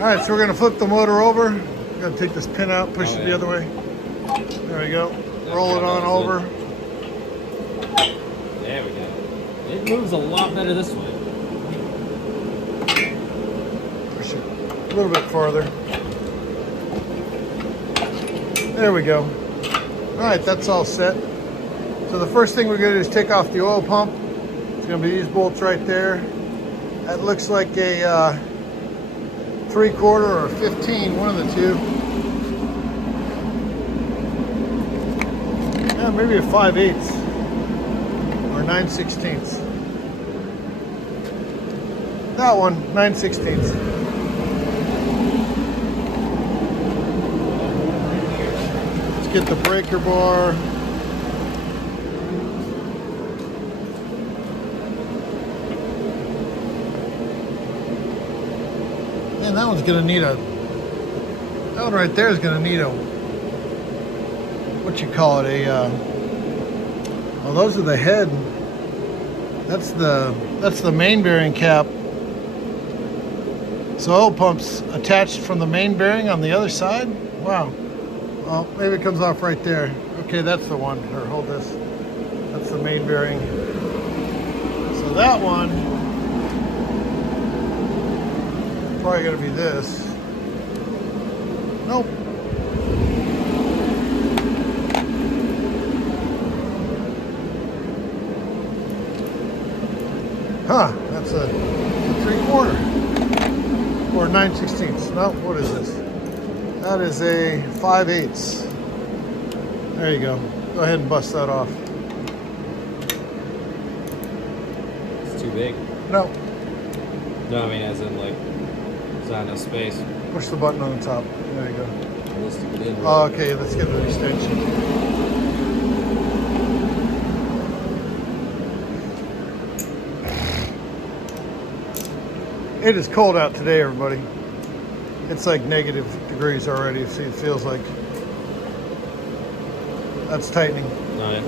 Alright, so we're going to flip the motor over. We're going to take this pin out, push it the other way. There we go. Roll it on over. There we go. It moves a lot better this way. Push it a little bit farther. There we go. Alright, that's all set. So the first thing we're going to do is take off the oil pump. It's going to be these bolts right there. That looks like a 3/4 or a 15, one of the two. Yeah, maybe a 5/8 or 9/16. That one, 9/16. Let's get the breaker bar. And that one's gonna need that one right there is gonna need what you call it, oh, those are the head. That's the main bearing cap. So oil pump's attached from the main bearing on the other side. Wow. Well, maybe it comes off right there. Okay, that's the one. Here, hold this. That's the main bearing. So that one probably gonna be this. Nope. Huh, that's a 3/4 or 9/16. No, what is this? That is a 5/8. There you go. Go ahead and bust that off. It's too big. No. No, I mean as in like there's not enough space. Push the button on the top. There you go. Let's stick it in. Oh, okay, let's get an extension. It is cold out today, everybody. It's like negative degrees already. See, it feels like. That's tightening. Oh, yeah.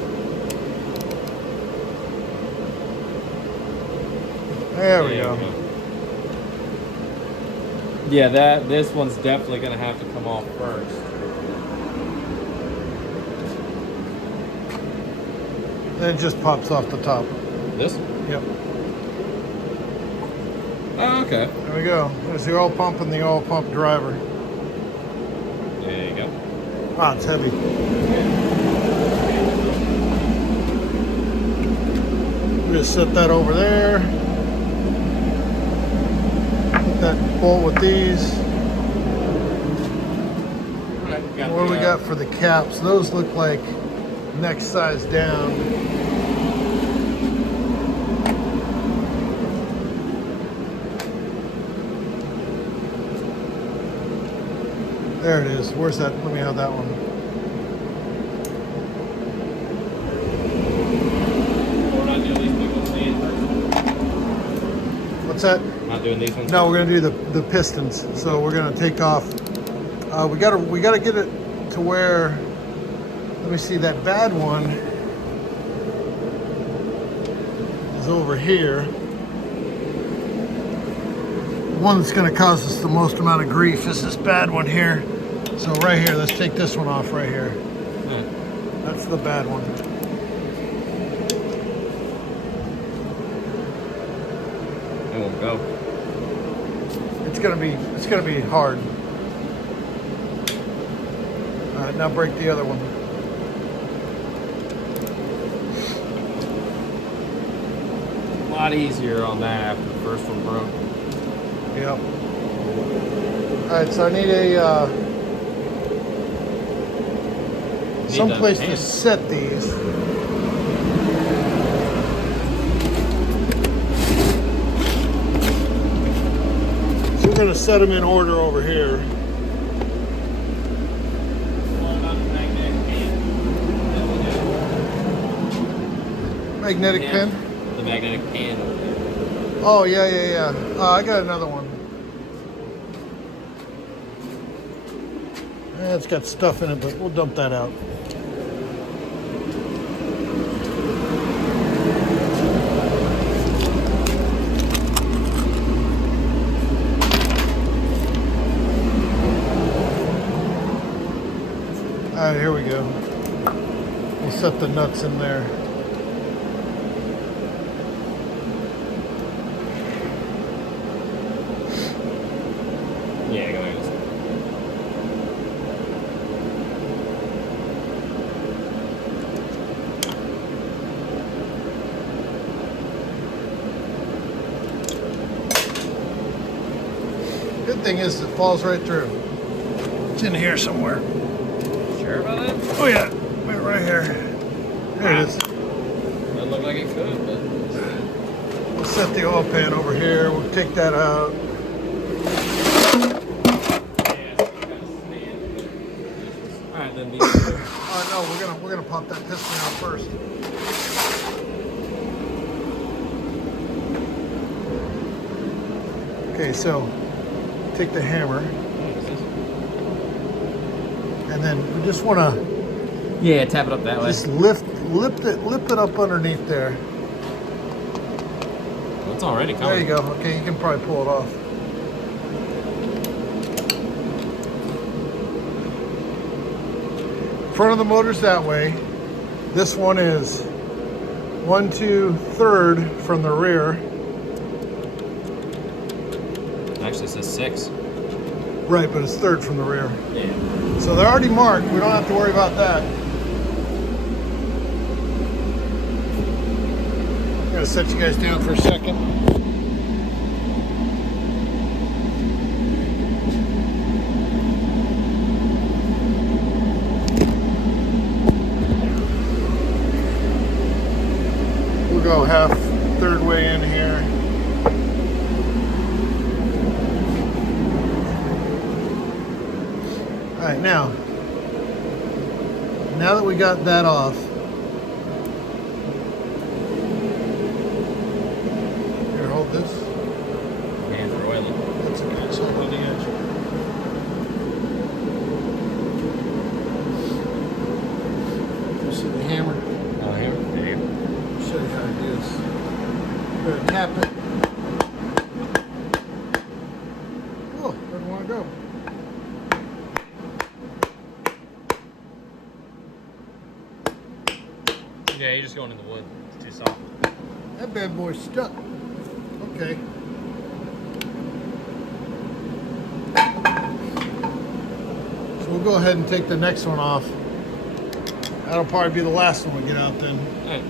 There we go. Yeah, this one's definitely gonna have to come off first. Then it just pops off the top. This? Yep. Oh, okay. There we go. There's the oil pump and the oil pump driver. There you go. Ah, it's heavy. Just set that over there. Put that bolt with these. What do we got for the caps? Those look like next size down. There it is. Where's that? Let me have that one. We're not doing these big ones first. What's that? Not doing these ones. No, we're gonna do the pistons. So we're gonna take off. We gotta get it to where. Let me see. That bad one is over here. The one that's gonna cause us the most amount of grief is this bad one here. So right here, let's take this one off right here. That's the bad one. It won't go. It's gonna be hard. All right, now break the other one. A lot easier on that after the first one broke. Yep. All right, so I need a someplace to set these. So we're gonna set them in order over here. Magnetic pin? The magnetic pan. Oh, yeah. I got another one. It's got stuff in it, but we'll dump that out. here we go. We'll set the nuts in there. Yeah, go ahead. Good thing is it falls right through. It's in here somewhere. Sure about that? Oh yeah, right here. There it is. Doesn't look like it could, but. We'll set the oil pan over here. We'll take that out. Alright, then Oh no, we're gonna pop that piston out first. Okay, so take the hammer, and then we just want to yeah, tap it up that way. just lift it up underneath there. Well, it's already coming. There you go. Okay, you can probably pull it off. Front of the motor's that way. This one is 1, 2, 3rd from the rear. It actually says 6. Right, but it's 3rd from the rear. Yeah. So they're already marked. We don't have to worry about that. I'm gonna set you guys down for a second. We'll go half, 3rd way in here. All right, now that we got that off, here, hold this. Hands are oily. That's okay, so hold the edge. You see the hammer? Oh, here. There you go. I'll show you how to do this. We're gonna tap it. Oh, doesn't want to go. Yeah, you're just going in the wood. It's too soft. That bad boy's stuck. Okay. So we'll go ahead and take the next one off. That'll probably be the last one we get out then. Alright.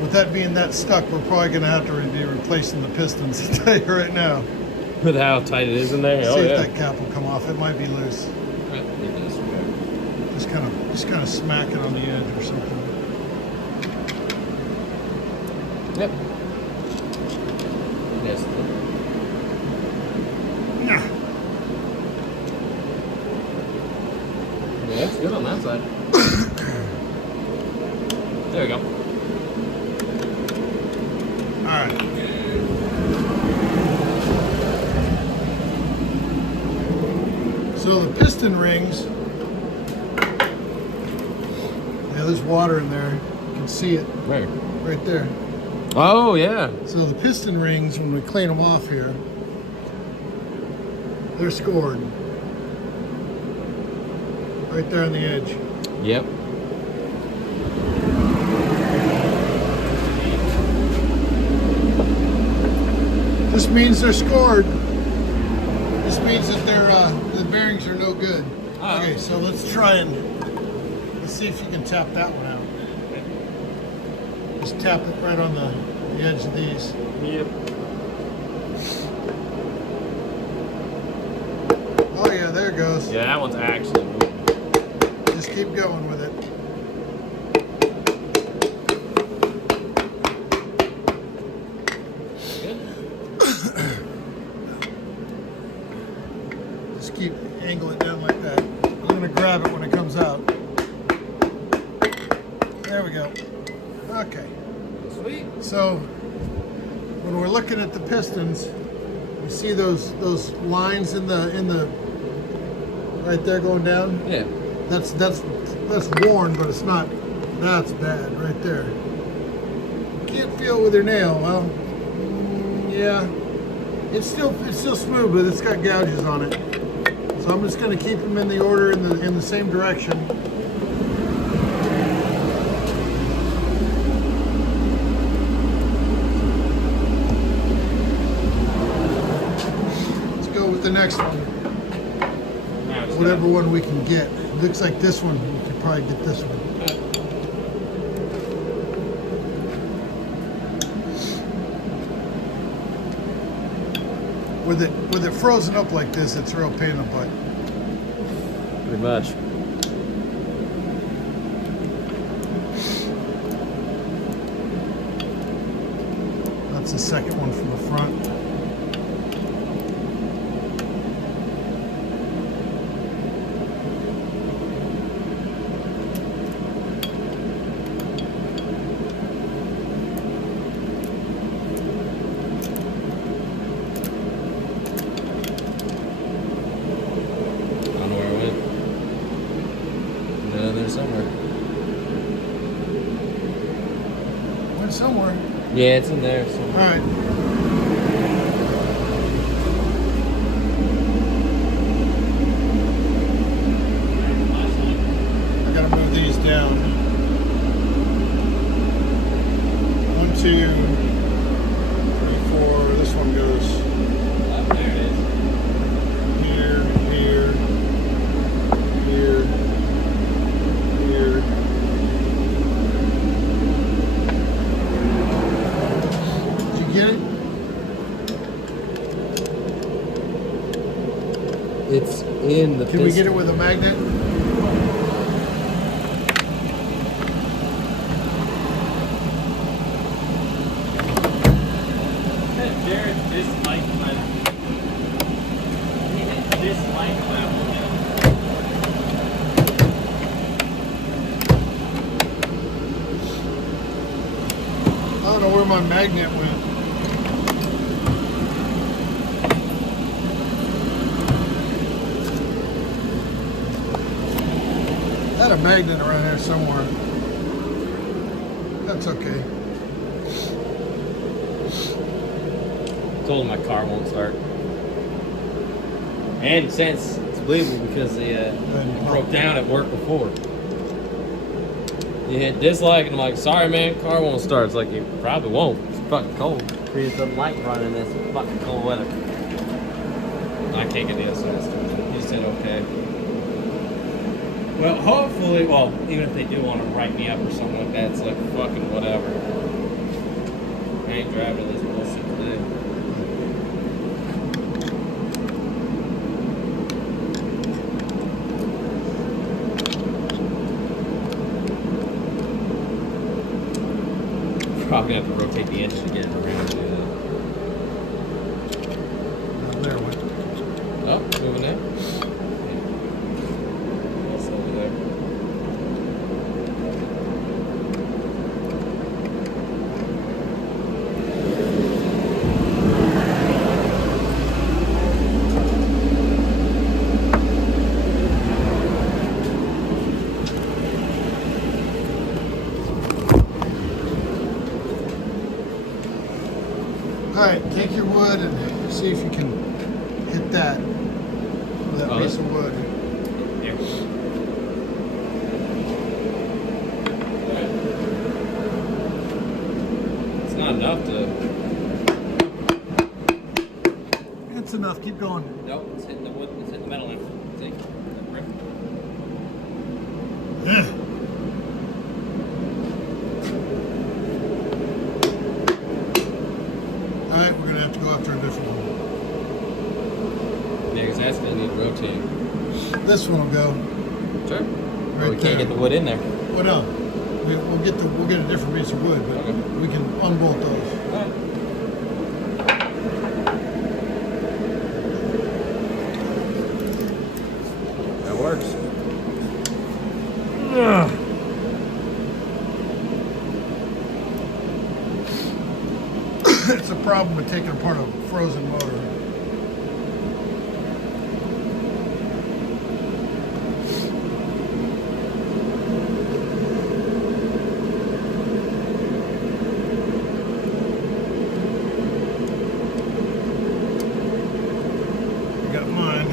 With that being that stuck, we're probably going to have to be replacing the pistons, I'll tell you right now. With how tight it is in there? See Oh, if yeah. that cap will come off. It might be loose. It is. Just kind of smack it on the edge or something. Yep. Yes. Nah. Yeah, that's good on that side. There we go. All right. So the piston rings, yeah, there's water in there. You can see it Where? right there. Oh, yeah. So the piston rings, when we clean them off here, they're scored right there on the edge. Yep. This means they're scored. This means that the bearings are no good. Oh. Okay, so let's try and let's see if you can tap that one out. Just tap it right on the edge of these. Yep. Oh yeah, there it goes. Yeah, that one's actually moving. Just keep going with it. to grab it when it comes out. There we go. Okay. Sweet. So when we're looking at the pistons, you see those lines in the right there going down? Yeah. That's worn, but it's not. That's bad right there. Can't feel it with your nail. Well, yeah. It's still smooth, but it's got gouges on it. So I'm just going to keep them in the order in the same direction. Let's go with the next one. Whatever one we can get. It looks like this one. We could probably get this one. With it frozen up like this, it's a real pain in the butt. Pretty much. That's the second one from the front. Somewhere. Went somewhere. Yeah, it's in there somewhere. All right. I gotta move these down. 1, 2, 3, 4. This one goes Oh, there it is. here, here, here. Get it? It's in the Can we get it with a magnet? Jared disliked my I don't know where my magnet went. I had a magnet around there somewhere. That's okay. told him my car won't start. And since it's believable because it broke down at work before. You hit dislike and I'm like, sorry man, car won't start. It's like, it probably won't. It's fucking cold. Create some light running in this fucking cold weather. I can't get the SOS. He said okay. Well, hopefully, well, even if they do want to write me up or something like that, it's like fucking whatever. I ain't driving this bullshit today. Probably have to rotate the engine again around to do that. There went. Oh, moving in. What's over there? All right, take your wood and see if you can hit that with that piece of wood. Here. It's not enough to. It's enough. Keep going. Nope, it's hitting the wood. It's hitting the metal now. See? That rip. Yeah. All right, we're gonna have to go after a different one. Yeah, because that's gonna need rotating. This one will go. Sure. Right We can't get the wood in there. Well, no, we'll get a different piece of wood, but Okay. we can unbolt those. Alright. That works. Ugh. It's a problem with taking apart a frozen motor. I got mine.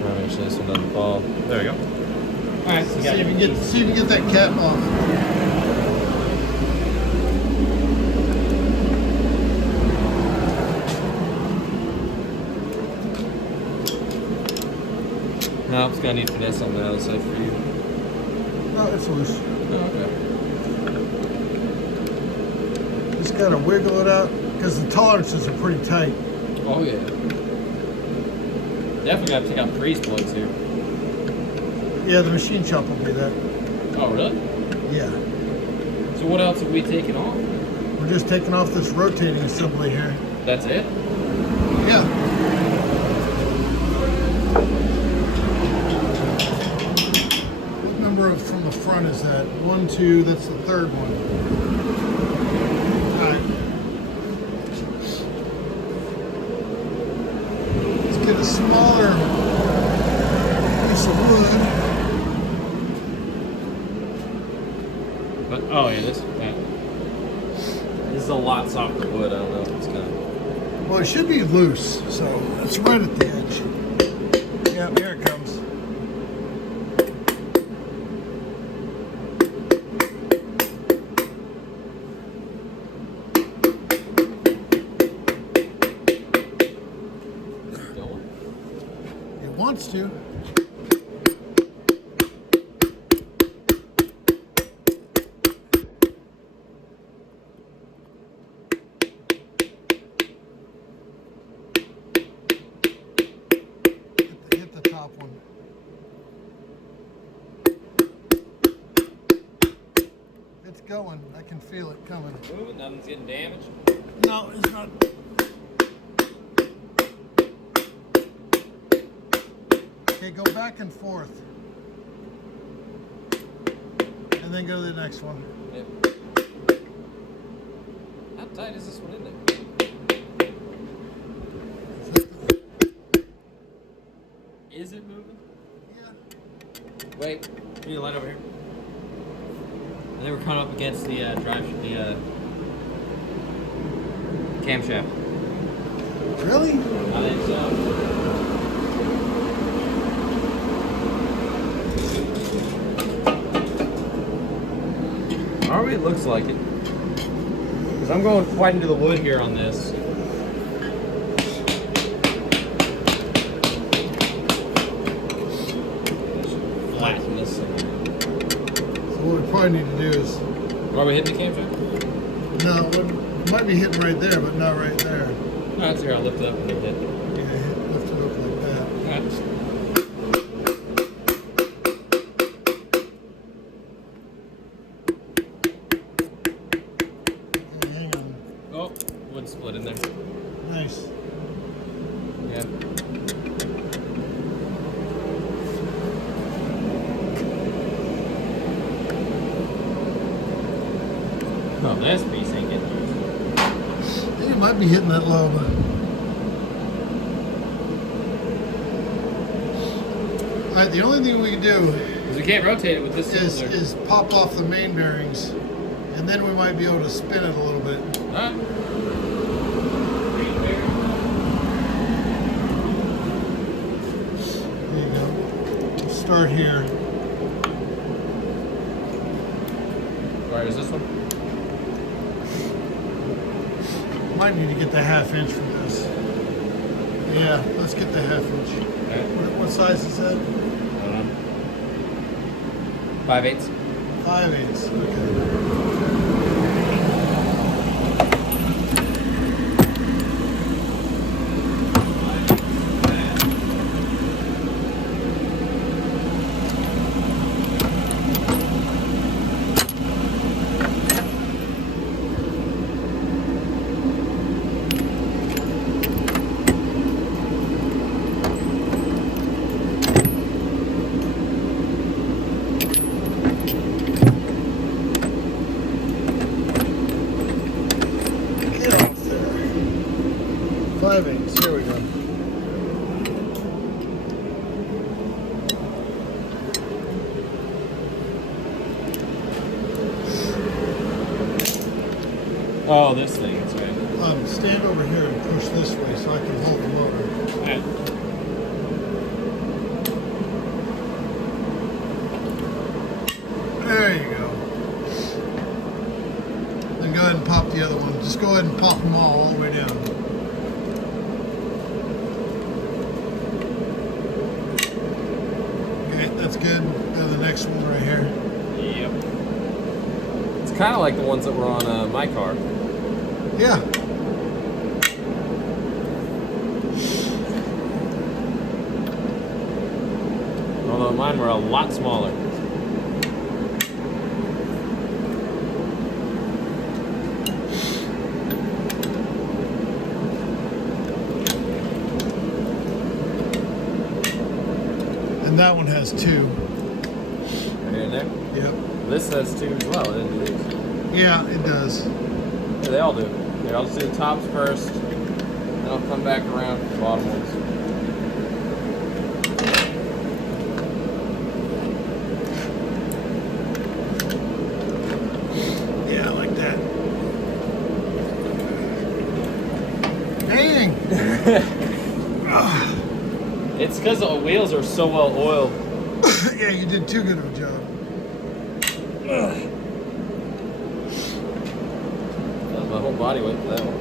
Trying to make sure this one doesn't fall. There we go. All right, so See if you can get that cap off. No, it's gonna need finesse on the other side for you. No, it's loose. Oh, okay. Just gotta wiggle it out because the tolerances are pretty tight. Oh yeah. Definitely gotta take out freeze plugs here. Yeah, the machine shop will do that. Oh really? Yeah. So what else have we taken off? We're just taking off this rotating assembly here. That's it? Yeah. What number from the front is that? 1, 2, that's the third one. Alright. Let's get a smaller piece of wood. But oh yeah, this is a lot softer wood. I don't know if it's gonna. Well, it should be loose, so it's right at the edge. Yeah, here it comes. It wants to. Hit the top one. It's going. I can feel it coming. Moving, nothing's getting damaged. No, it's not. Okay, go back and forth. And then go to the next one. Yep. How tight is this one in there? Is it moving? Yeah. Wait, you need a light over here. I think we're coming up against the camshaft. Really? I think so. Already looks like it. Because I'm going quite into the wood here on this. Flatten this. So what we probably need to do is, Are we hitting the camshaft? no, it might be hitting right there, but not right there. No, that's here. I'll lift it up and hit it. Yeah, lift it up like that. Alright. Okay, hang on. Oh, wood split in there. Nice. Yeah. Oh, this piece ain't getting used. I think it might be hitting that lobe. Alright, the only thing we can do Because we can't rotate it with this cylinder. is pop off the main bearings, and then we might be able to spin it a little bit. Alright. There you go. We'll start here. Alright, is this one? Might need to get the 1/2 inch from this. Yeah, let's get the 1/2 inch. Alright. What size is that? I don't know. 5/8. 5/8. Okay. Oh, this thing. That's right. Stand over here and push this way so I can hold the motor. Alright. There you go. Then go ahead and pop the other one. Just go ahead and pop them all the way down. Okay, that's good. Go to the next one right here. Yep. It's kind of like the ones that were on my car. Yeah. Although mine were a lot smaller. And that one has 2. Right in there? Yep. This has 2 as well. It didn't do these. Yeah, it does. Yeah, they all do. Here, I'll just do the tops first. Then I'll come back around to the bottom ones. Yeah, I like that. Dang! It's because the wheels are so well oiled. Yeah, you did too good of a job. That was my whole body weight for that one.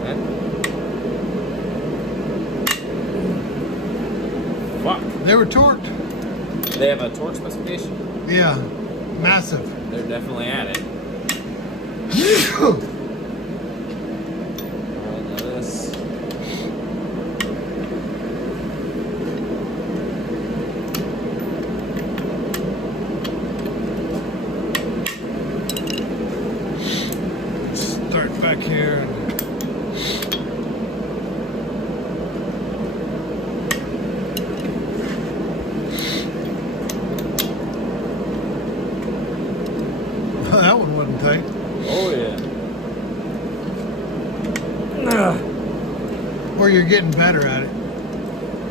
Okay. Fuck. They were torqued. They have a torque specification? Yeah, massive. They're definitely at it. Alright, now this. Start back here. That one wasn't tight. Oh yeah. Or you're getting better at it.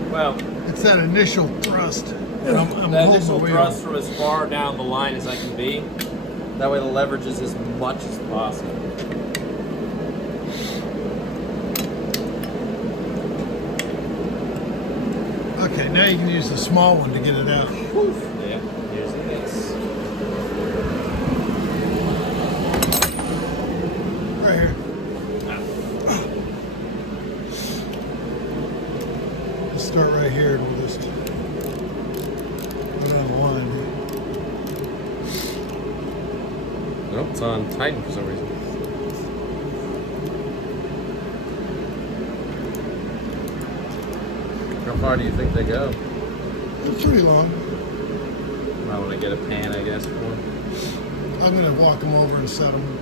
Well, It's that initial thrust. And I'm that holding initial the wheel. thrust from as far down the line as I can be. That way the leverage is as much as possible. Okay, now you can use the small one to get it out. Yeah, using this. Right here. Let's start right here and we'll just go down the line. Nope, it's on Titan for some reason. How far do you think they go? It's pretty long. I want to get a pan, I guess, for. I'm gonna walk them over and set them.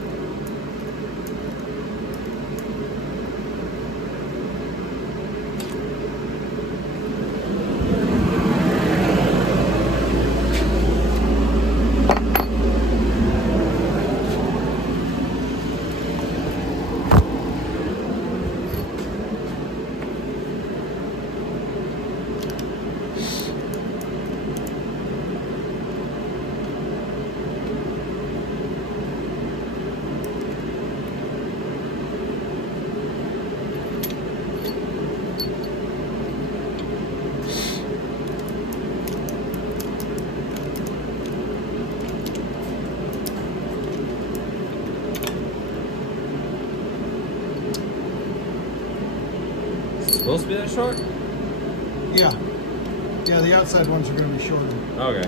Supposed to be that short? Yeah. Yeah, the outside ones are gonna be shorter. Okay.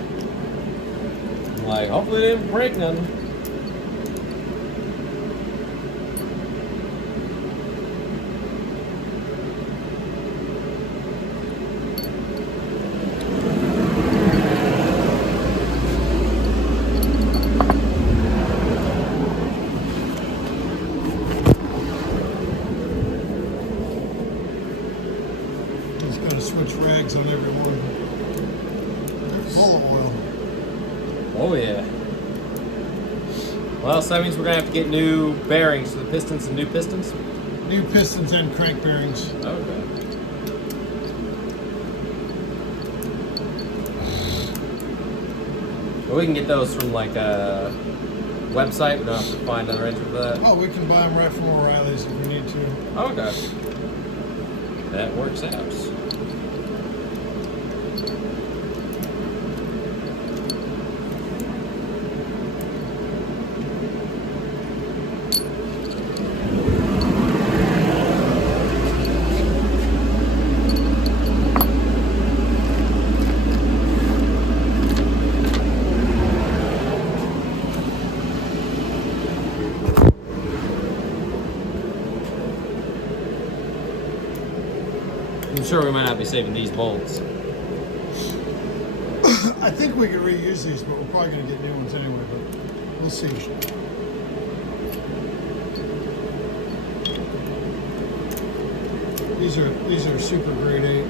I'm like, hopefully they didn't break none. Just gotta switch rags on every one. They're full of oil. Oh yeah. Well, so that means we're gonna have to get new bearings for the pistons and new pistons. New pistons and crank bearings. Okay. Well, we can get those from like website? We don't have to find another engine for that? Oh, we can buy them right from O'Reilly's if we need to. Okay. That works out. I'm sure we might not be saving these bolts. I think we could reuse these, but we're probably going to get new ones anyway, but we'll see. These are super grade 8.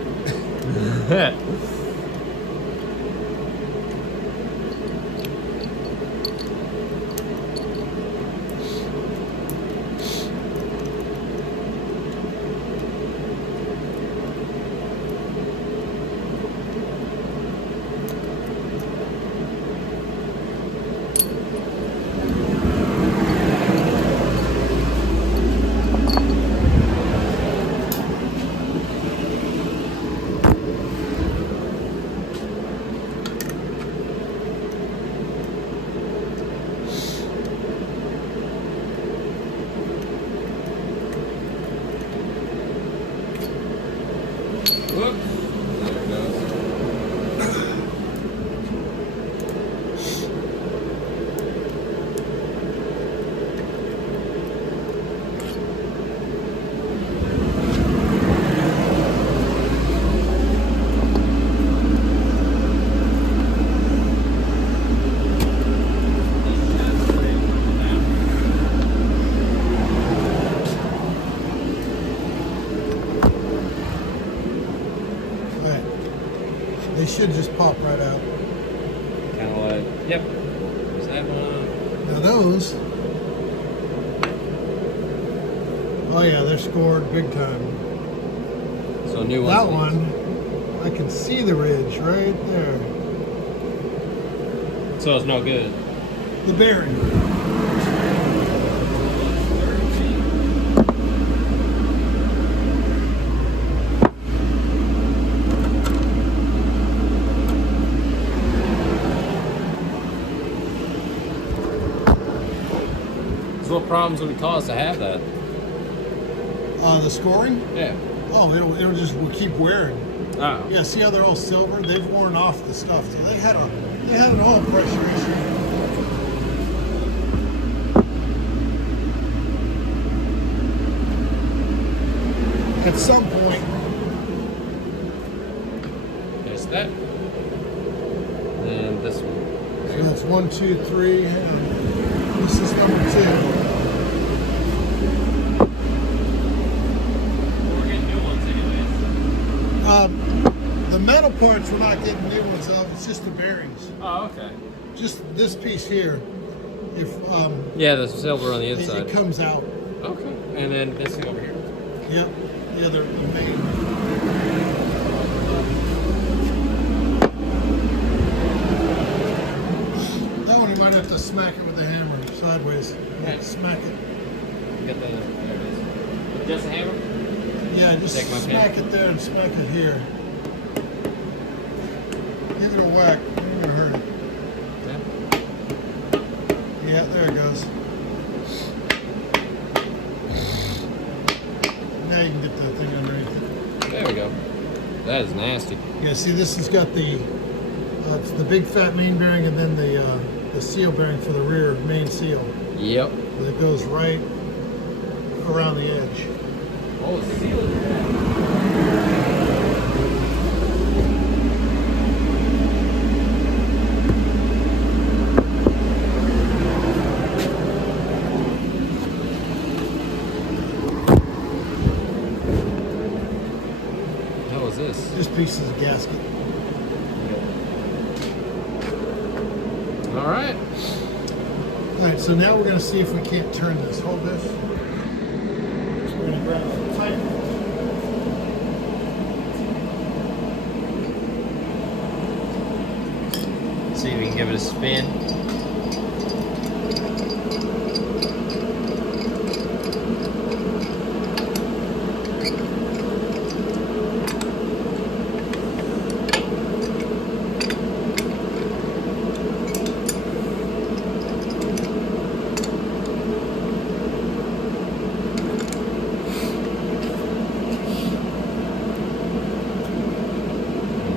Whoops. There it goes. They should just pop right out. Kind of like, yep. Is that one? Now those, oh yeah, they're scored big time. So new ones. That one, I can see the ridge right there. So it's no good. The bearing. So what problems would it cause to have that? The scoring? Yeah. Oh, it'll just will keep wearing. Oh. Yeah, see how they're all silver? They've worn off the stuff. So they had an oil pressure issue. At some point. There's that. And this one. So that's 1, 2, 3. This is number 2. We're getting new ones anyways. The metal parts we're not getting new ones of. It's just the bearings. Oh, okay. Just this piece here. If Yeah, the silver on the it inside. comes out. Okay. And then this thing over here. Yep. The other, the main. That one you might have to smack it with a hammer sideways. Right. Smack it. You got the, there it is. Just a hammer? Yeah, just Take my smack pen. it there and smack it here. Give it a whack. You're gonna hurt it. Yeah. Yeah, there it goes. Now you can get that thing underneath it. There we go. That is nasty. Yeah, see, this has got it's the big fat main bearing and then the seal bearing for the rear main seal. Yep. That goes right around the edge. Oh, it's sealed. How was this? Just pieces of gasket. All right. All right, so now we're going to see if we can't turn this. Hold this. We're going to grab it tight. See if we can give it a spin.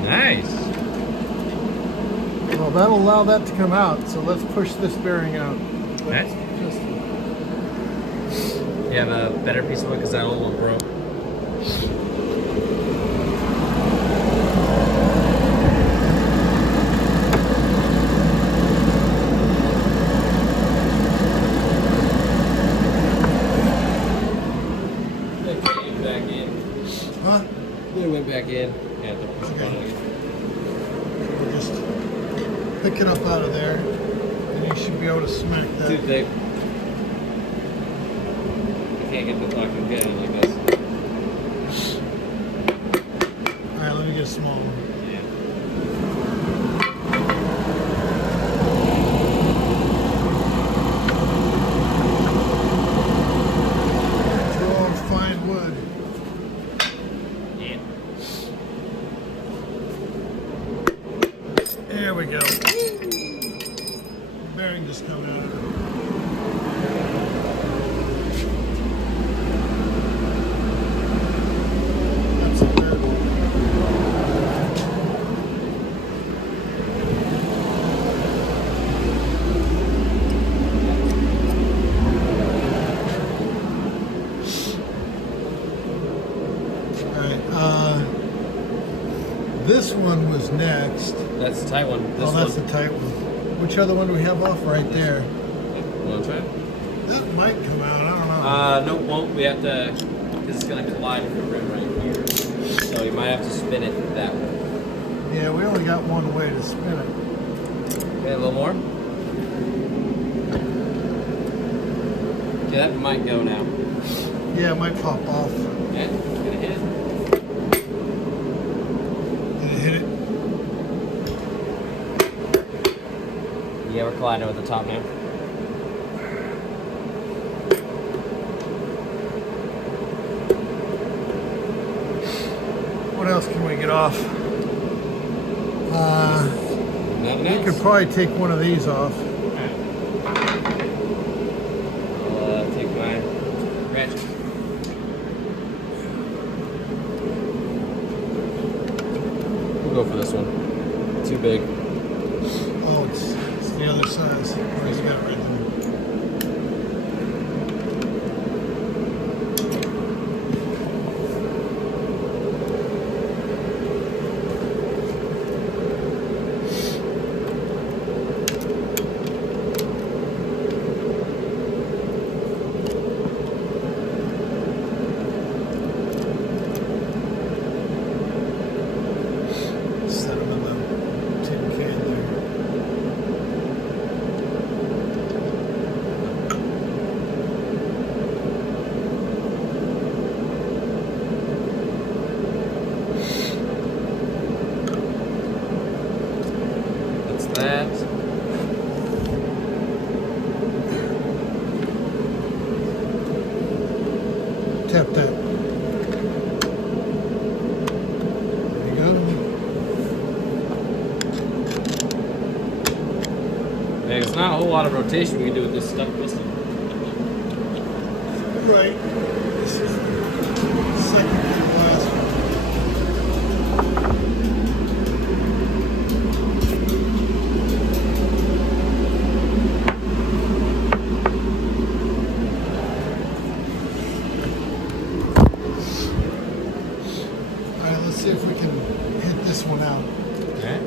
Nice. Well, that'll allow that to come out. So let's push this bearing out. Nice. You have a better piece of wood because that old one broke. Huh? It went back in. Yeah, the push Okay. button again. We'll just pick it up out of there, and you should be able to smack that. Too thick. I can't get the fucking get it like this. All right, let me get a small one. Yeah. Throw on fine wood. Yeah. There we go. Bearing just coming out. That's good. All right. This one was next. That's the tight one. This Oh, that's one. the tight one. Which other one do we have off? Right there. You want to try it? That might come out. I don't know. No, won't. We have to, because it's going to collide with the rim right here. So you might have to spin it that way. Yeah, we only got one way to spin it. Okay, a little more. Okay, that might go now. Yeah, it might pop off. Yeah, it's gonna hit it. Did it hit it? Yeah, we're colliding with the top now. What else can we get off? Nothing You else. could probably take one of these off. I'll take my ratchet. We'll go for this one. Too big. Oh, it's the other size. Oh, he's got it right there. Set them in the tin can there. That's that. Tap that. There you go. Yeah, it's not a whole lot of rotation we can do with this stuck piston. Right. This is the second to the last one. All right, let's see if we can hit this one out. Okay.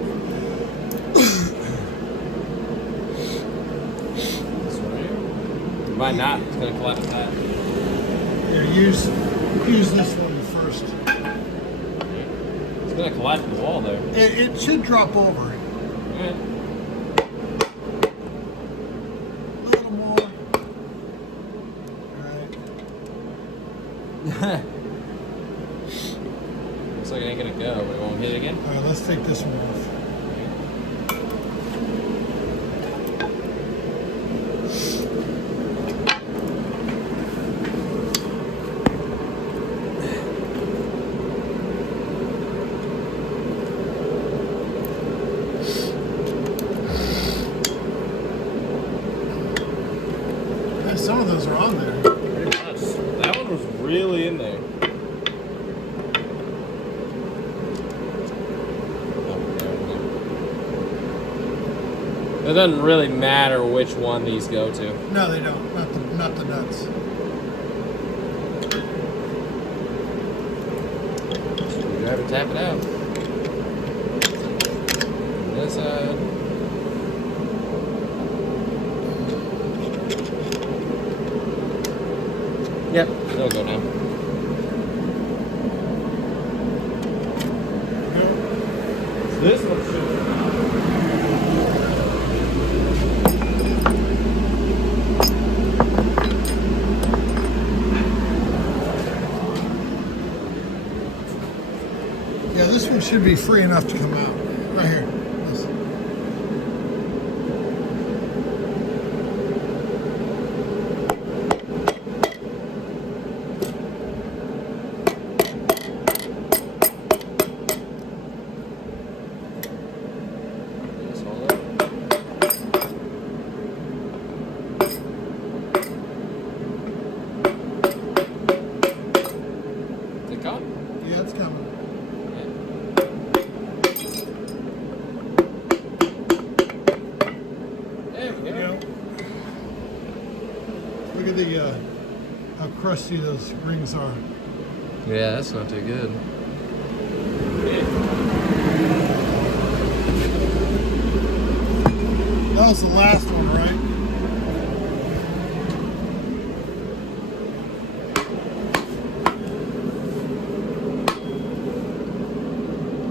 This one right here. You might not. It's gonna collapse that. Here, use this one first. It's gonna collide with the wall there. It should drop over. Yeah. A little more. All right. Looks like it ain't gonna go, but it won't hit it again. All right, let's take this one off. Yeah, some of those are on there. Pretty much. That one was really in there. It doesn't really matter which one these go to. No, they don't. Not the nuts. Screwdriver, tap it out. This side. Yep, it'll go now. So this one should. Yeah, this one should be free enough to come out. Right here. This. Just hold it. Is it caught? Yeah, it's coming. There we You go. know, look at the how crusty those rings are. Yeah, that's not too good. That was the last one, right?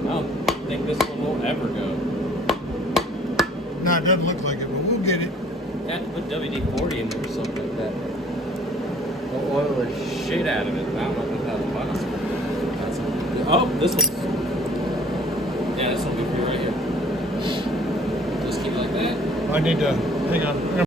I don't think this one will ever go. No, it doesn't look like it, but we'll get it. You have to put WD-40 in there or something like that. We'll oil the shit out of it. I don't know if that's possible. Oh, this one. Yeah, this one will be free right here. Just keep it like that. I need to hang on.